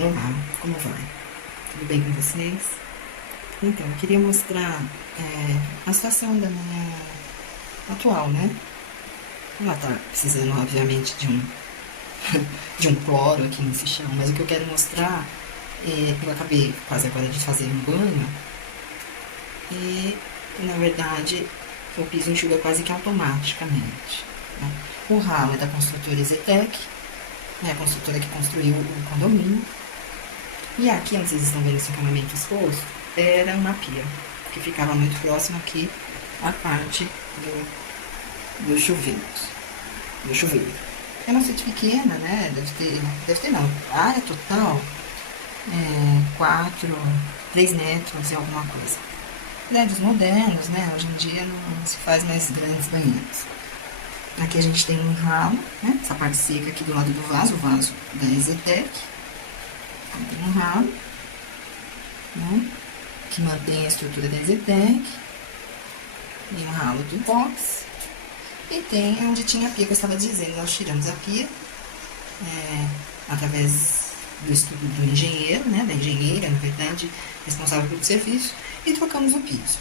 Olá, como vai? Tudo bem com vocês? Então, eu queria mostrar a situação da minha atual, né? Ela tá precisando, obviamente, de um cloro aqui nesse chão, mas o que eu quero mostrar eu acabei quase agora de fazer um banho e, na verdade, o piso enxuga quase que automaticamente, né? O ralo é da construtora Zetec, né? A construtora que construiu o condomínio. E aqui, onde vocês estão vendo esse encanamento exposto, era uma pia, que ficava muito próximo aqui à parte do chuveiro. Do chuveiro. É uma suíte pequena, né? Deve ter não. A área total é 3 metros e alguma coisa. Prédios modernos, né? Hoje em dia não se faz mais grandes banheiros. Aqui a gente tem um ralo, né? Essa parte seca aqui do lado do vaso, o vaso da Exetec. Tem um ralo, né, que mantém a estrutura da Exetec. Tem um ralo do box. E tem onde tinha a pia que eu estava dizendo. Nós tiramos a pia através do estudo do engenheiro, né, da engenheira, na verdade, responsável pelo serviço, e trocamos o piso.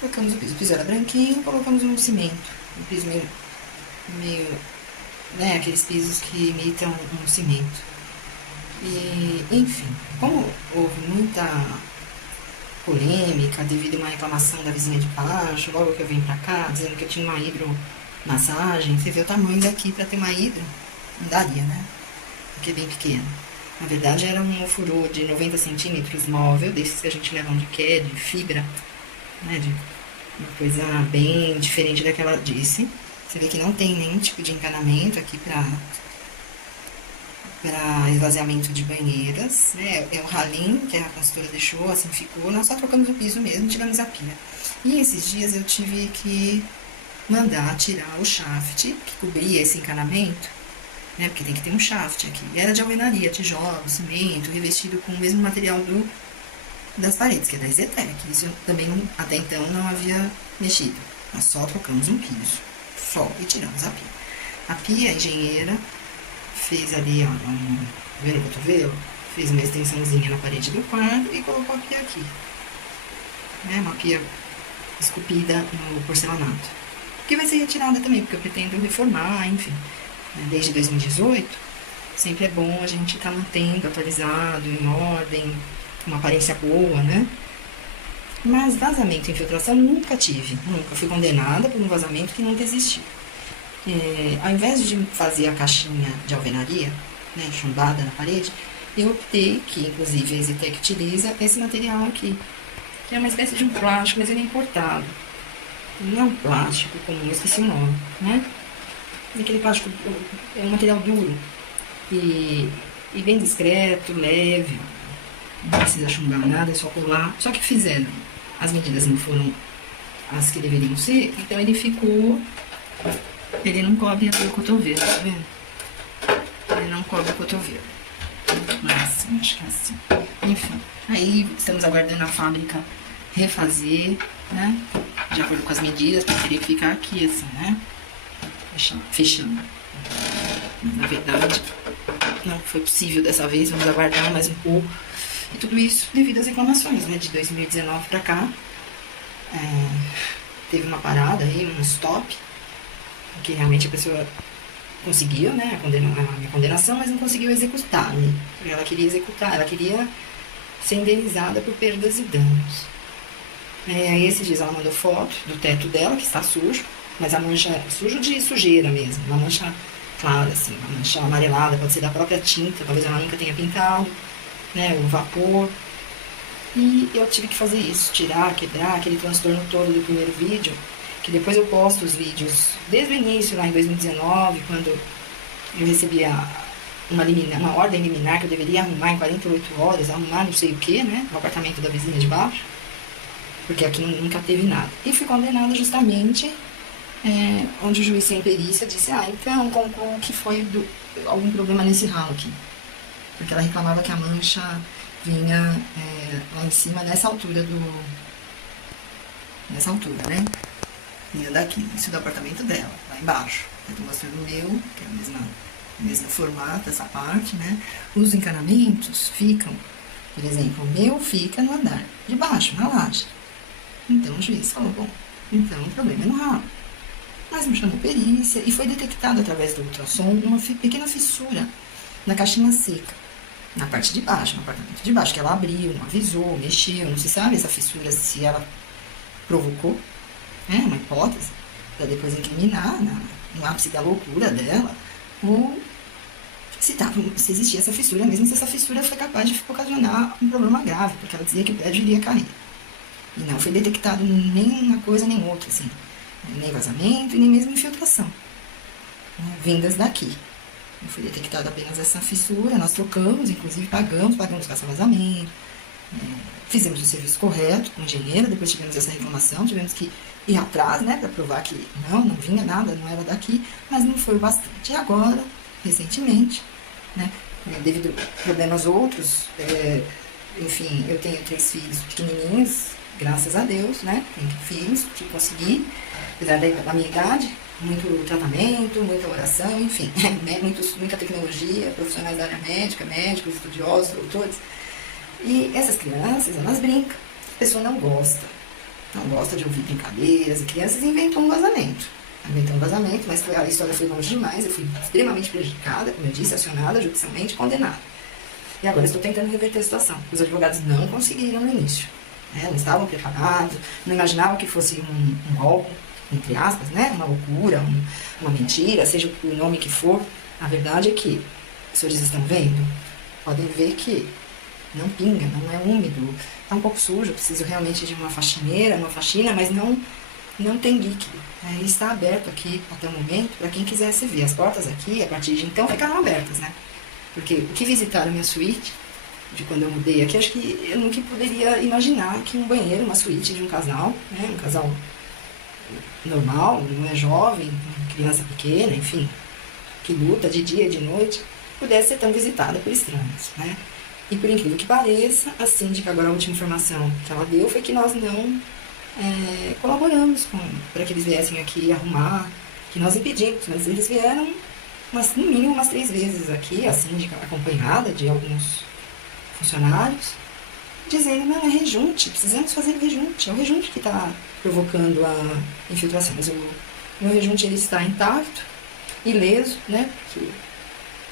Trocamos o piso. O piso era branquinho, colocamos um cimento. Um piso meio né, aqueles pisos que imitam um cimento. E, enfim, como houve muita polêmica devido a uma reclamação da vizinha de baixo, logo que eu vim pra cá, dizendo que eu tinha uma hidromassagem, você vê o tamanho daqui pra ter uma hidro, não daria, né? Porque é bem pequeno. Na verdade, era um ofurô de 90 centímetros móvel, desses que a gente leva onde quer, de fibra, né? De uma coisa bem diferente daquela disse. Você vê que não tem nenhum tipo de encanamento aqui para esvaziamento de banheiras, né? É o ralinho que a consultora deixou, assim ficou. Nós só trocamos o piso mesmo, tiramos a pia. E esses dias eu tive que mandar tirar o shaft que cobria esse encanamento, né? Porque tem que ter um shaft aqui. E era de alvenaria, tijolo, cimento, revestido com o mesmo material das paredes, que é da Exetec. Isso eu também até então não havia mexido. Nós só trocamos um piso, só, e tiramos a pia. A pia, a engenheira fez ali, ó, vendo o cotovelo? Fez uma extensãozinha na parede do quarto e colocou a pia aqui. Né? Uma pia esculpida no porcelanato. Que vai ser retirada também, porque eu pretendo reformar, enfim. Desde 2018, sempre é bom a gente estar mantendo atualizado, em ordem, uma aparência boa, né? Mas vazamento e infiltração nunca tive. Nunca fui condenada por um vazamento que nunca existiu. Ao invés de fazer a caixinha de alvenaria, né, chumbada na parede, eu optei, que inclusive a Exetec utiliza, esse material aqui, que é uma espécie de um plástico, mas ele é importado. Não é um plástico comum, eu esqueci o nome, né? Aquele plástico é um material duro e bem discreto, leve, não precisa chumbar nada, é só colar. Só que fizeram, as medidas não foram as que deveriam ser, então ele ficou... Ele não cobre até o cotovelo, tá vendo? Ele não cobre o cotovelo. Mas assim, acho que é assim. Enfim, aí estamos aguardando a fábrica refazer, né? De acordo com as medidas, porque teria que ficar aqui assim, né? Fechando. Mas na verdade, não foi possível dessa vez, vamos aguardar mais um pouco. E tudo isso devido às reclamações, né? De 2019 pra cá. Teve uma parada aí, um stop, que realmente a pessoa conseguiu, né, a minha condenação, mas não conseguiu executar, né? Ela queria executar, ela queria ser indenizada por perdas e danos. Aí esses dias ela mandou foto do teto dela, que está sujo, mas a mancha, sujo de sujeira mesmo, uma mancha clara, assim, uma mancha amarelada, pode ser da própria tinta, talvez ela nunca tenha pintado, né, o vapor. E eu tive que fazer isso, tirar, quebrar, aquele transtorno todo do primeiro vídeo, que depois eu posto os vídeos desde o início, lá em 2019, quando eu recebi uma ordem liminar que eu deveria arrumar em 48 horas, arrumar não sei o que, né, no apartamento da vizinha de baixo, porque aqui nunca teve nada. E fui condenada justamente onde o juiz sem perícia disse, então concluo que foi algum problema nesse ralo aqui. Porque ela reclamava que a mancha vinha lá em cima, nessa altura, né? Vinha daqui, isso do apartamento dela, lá embaixo. Eu tô mostrando o meu, que é a mesmo formato, essa parte, né? Os encanamentos ficam, por exemplo, o meu fica no andar de baixo, na laje. Então o juiz falou, bom, então o problema é no ralo. Mas me chamou perícia e foi detectado através do ultrassom uma pequena fissura na caixinha seca, na parte de baixo, no apartamento de baixo, que ela abriu, não avisou, mexeu, não se sabe essa fissura se ela provocou, é uma hipótese, para depois incriminar no ápice da loucura dela, ou se existia essa fissura, mesmo se essa fissura foi capaz de ocasionar um problema grave, porque ela dizia que o prédio iria cair. E não foi detectado nem uma coisa nem outra, assim, nem vazamento e nem mesmo infiltração, né, vindas daqui. Foi detectada apenas essa fissura, nós trocamos, inclusive pagamos caça-vazamento, fizemos o serviço correto com o engenheiro, depois tivemos essa reclamação, tivemos que ir atrás, né, para provar que não vinha nada, não era daqui, mas não foi o bastante. E agora, recentemente, né, devido a problemas outros, enfim, eu tenho 3 filhos pequenininhos, graças a Deus, né, tenho filhos que consegui, apesar da minha idade, muito tratamento, muita oração, enfim, né, muita tecnologia, profissionais da área médica, médicos, estudiosos, doutores. E essas crianças, elas brincam. A pessoa não gosta de ouvir brincadeiras, e crianças inventam um vazamento. Mas a história foi longe demais, eu fui extremamente prejudicada, como eu disse, acionada judicialmente, condenada. E agora estou tentando reverter a situação. Os advogados não conseguiram no início, né, não estavam preparados, não imaginavam que fosse um golpe, entre aspas, né, uma loucura, uma mentira, seja o nome que for. A verdade é que, os senhores estão vendo, podem ver que não pinga, não é úmido, está um pouco sujo, preciso realmente de uma faxineira, uma faxina, mas não tem líquido. Está aberto aqui até o momento para quem quisesse ver. As portas aqui, a partir de então, ficaram abertas, né? Porque o que visitaram a minha suíte, de quando eu mudei aqui, acho que eu nunca poderia imaginar que um banheiro, uma suíte de um casal, né, um casal normal, não é jovem, criança pequena, enfim, que luta de dia e de noite, pudesse ser tão visitada por estranhos, né? E por incrível que pareça, a síndica, agora a última informação que ela deu foi que nós não colaboramos para que eles viessem aqui arrumar, que nós impedimos, mas eles vieram no mínimo umas 3 vezes aqui, a síndica acompanhada de alguns funcionários, dizendo, não, é rejunte, precisamos fazer rejunte, é o rejunte que está provocando a infiltração, mas o meu rejunte ele está intacto, ileso, né, porque,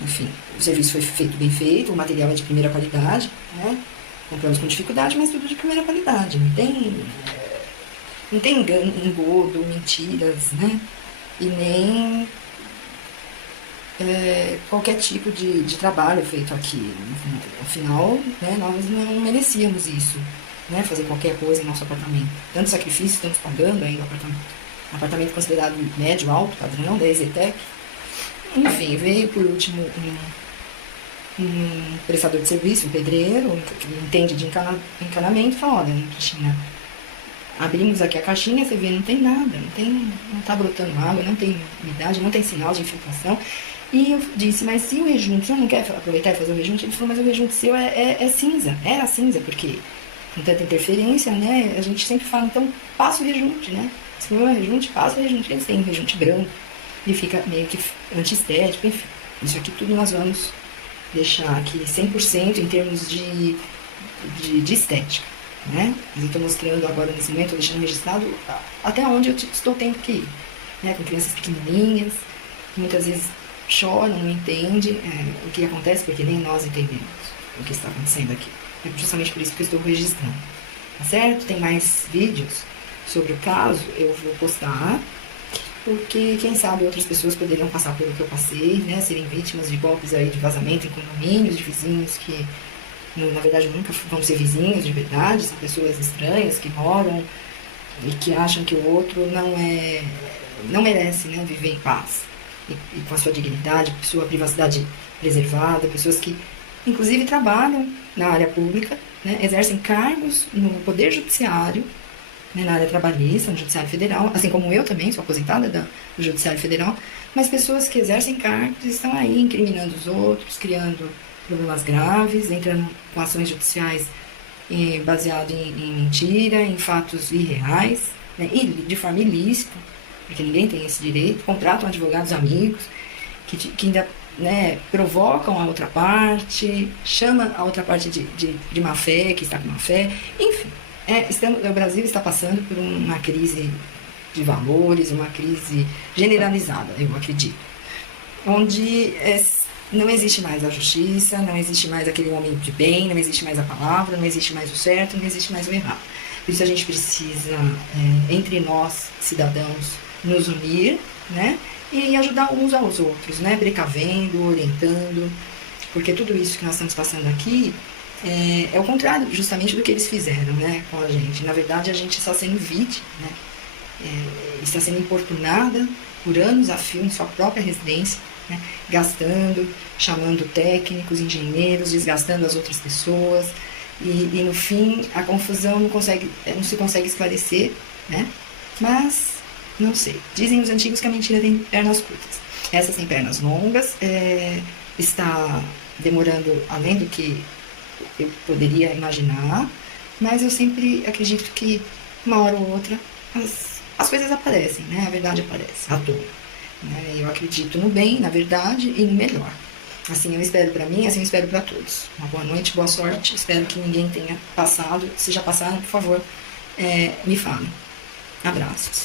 enfim, o serviço foi feito bem feito, o material é de primeira qualidade, né, compramos com dificuldade, mas tudo de primeira qualidade, não tem engodo, mentiras, né, e nem qualquer tipo de trabalho feito aqui. Afinal, né, nós não merecíamos isso, né, fazer qualquer coisa em nosso apartamento. Tanto sacrifício estamos pagando ainda o apartamento. Um apartamento considerado médio, alto, padrão, da Exetec. Enfim, veio por último um prestador de serviço, um pedreiro, que entende de encanamento, e falou, olha, Cristina, abrimos aqui a caixinha, você vê, não tem nada, não está brotando água, não tem umidade, não tem sinal de infiltração. E eu disse, mas se o rejunte, o senhor não quer aproveitar e fazer o rejunte? Ele falou, mas o rejunte seu é cinza, era cinza, porque com tanta interferência, né, a gente sempre fala, então passa o rejunte, né? Se não é rejunte, passa o rejunte. Eles têm um rejunte branco e fica meio que antiestético, enfim. Isso aqui tudo nós vamos deixar aqui 100% em termos de estética, né? Mas eu estou mostrando agora nesse momento, deixando registrado até onde eu estou tendo que ir, né? Com crianças pequenininhas, que muitas vezes choram, não entendem o que acontece, porque nem nós entendemos o que está acontecendo aqui. É justamente por isso que eu estou registrando, tá certo? Tem mais vídeos sobre o caso, eu vou postar, porque quem sabe outras pessoas poderiam passar pelo que eu passei, né? Serem vítimas de golpes aí de vazamento em condomínios, de vizinhos que, na verdade, nunca vão ser vizinhos de verdade, são pessoas estranhas que moram e que acham que o outro não merece, né, viver em paz e com a sua dignidade, sua privacidade preservada, pessoas que inclusive trabalham na área pública, né, exercem cargos no Poder Judiciário, né, na área trabalhista, no Judiciário Federal, assim como eu também, sou aposentada do Judiciário Federal, mas pessoas que exercem cargos estão aí incriminando os outros, criando problemas graves, entrando com ações judiciais baseado em mentira, em fatos irreais, né, e de forma ilícita, porque ninguém tem esse direito, contratam advogados amigos, que ainda né, provocam a outra parte, chama a outra parte de má fé, que está com má fé, enfim. O Brasil está passando por uma crise de valores, uma crise generalizada, eu acredito, onde não existe mais a justiça, não existe mais aquele homem de bem, não existe mais a palavra, não existe mais o certo, não existe mais o errado. Por isso a gente precisa, entre nós, cidadãos, nos unir, né? E ajudar uns aos outros, né? Precavendo, orientando, porque tudo isso que nós estamos passando aqui é o contrário justamente do que eles fizeram, né, com a gente. Na verdade, a gente está sendo vítima, né? Está sendo importunada por anos a fio em sua própria residência, né? Gastando, chamando técnicos, engenheiros, desgastando as outras pessoas, e no fim a confusão não se consegue esclarecer, né? Mas não sei. Dizem os antigos que a mentira tem pernas curtas. Essa tem pernas longas, está demorando além do que eu poderia imaginar, mas eu sempre acredito que uma hora ou outra as coisas aparecem, né? A verdade aparece à tona, né? Eu acredito no bem, na verdade e no melhor. Assim eu espero para mim, assim eu espero para todos. Uma boa noite, boa sorte. Espero que ninguém tenha passado. Se já passaram, por favor, me falem. Abraços.